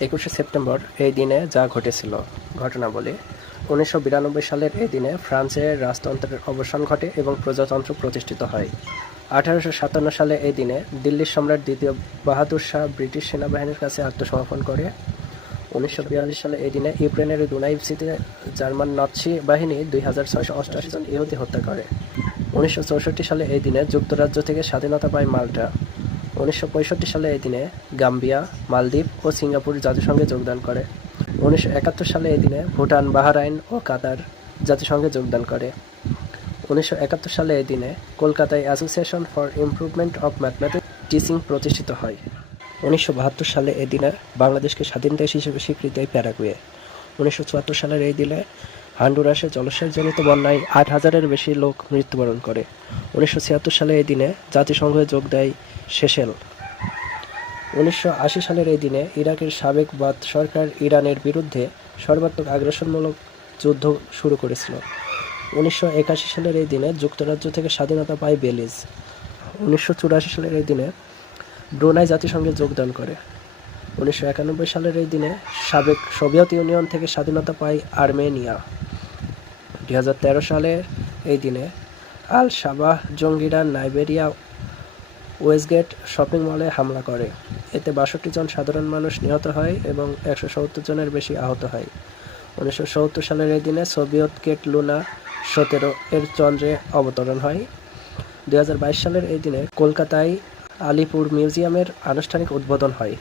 21শে September এই দিনে যা ঘটেছিল ঘটনাবলী। 1992 সালের এই দিনে ফ্রান্সের রাজতন্ত্রের অবসান ঘটে এবং প্রজাতন্ত্র প্রতিষ্ঠিত হয়। 1857 সালে এই দিনে দিল্লির সম্রাট দ্বিতীয় বাহাদুর শাহ ব্রিটিশ সেনাবাহিনীর কাছে আত্মসমর্পণ করে। 1942 সালে এই দিনে ইউক্রেনের দুনাইভসিতে জার্মান নাৎসি বাহিনী 2688 জন ইহুদি হত্যা করে। 1964 সালে এই দিনে যুক্তরাজ্য থেকে স্বাধীনতা পায় মাল্টা। 1965 সালে এই দিনে গাম্বিয়া, মালদ্বীপ ও সিঙ্গাপুর জাতিসংঘে যোগদান করে। 1971 সালে এই দিনে ভুটান, বাহরাইন ও কাতার জাতিসংঘে যোগদান করে। 1971 সালে এই দিনে কলকাতায় association for improvement of mathematics teaching প্রতিষ্ঠিত হয়। 1972 সালে এই দিনে বাংলাদেশকে স্বাধীন দেশ হিসেবে স্বীকৃতি দেয় প্যারাগুয়ে। 1974 সালের এই দিনে হন্ডুরাসে জলস্রোতজনিত বন্যায় 8,000-এর বেশি লোক মৃত্যুবরণ করে। 1976 সালে এই দিনে জাতিসংঘে যোগ দেয় সেশেল। 1980 সালের এই দিনে ইরাকের সাবেক বাথ সরকার ইরানের বিরুদ্ধে সর্বাত্মক আগ্রাসনমূলক যুদ্ধ শুরু করেছিল। 1981 সালের এই দিনে যুক্তরাজ্য থেকে স্বাধীনতা পায় বেলিজ। 1984 সালের এই দিনে ব্রুনাই জাতিসংঘে যোগদান করে। 1991 সালের এই দিনে সাবেক সোভিয়েত ইউনিয়ন থেকে স্বাধীনতা পায় আর্মেনিয়া। 2013 সালের এই দিনে আল শাবাহ জঙ্গিরা নাইজেরিয়া ওয়েস্টগেট শপিং মলে হামলা করে। এতে 62 জন সাধারণ মানুষ নিহত হয় এবং 170 জনের বেশি আহত হয়। 1970 সালের এই দিনে সোভিয়েত কেট লুনা 17 এর চন্দ্রে অবতরণ হয়। 2022 সালের এই দিনে কলকাতায় আলিপুর মিউজিয়ামের আনুষ্ঠানিক উদ্বোধন হয়।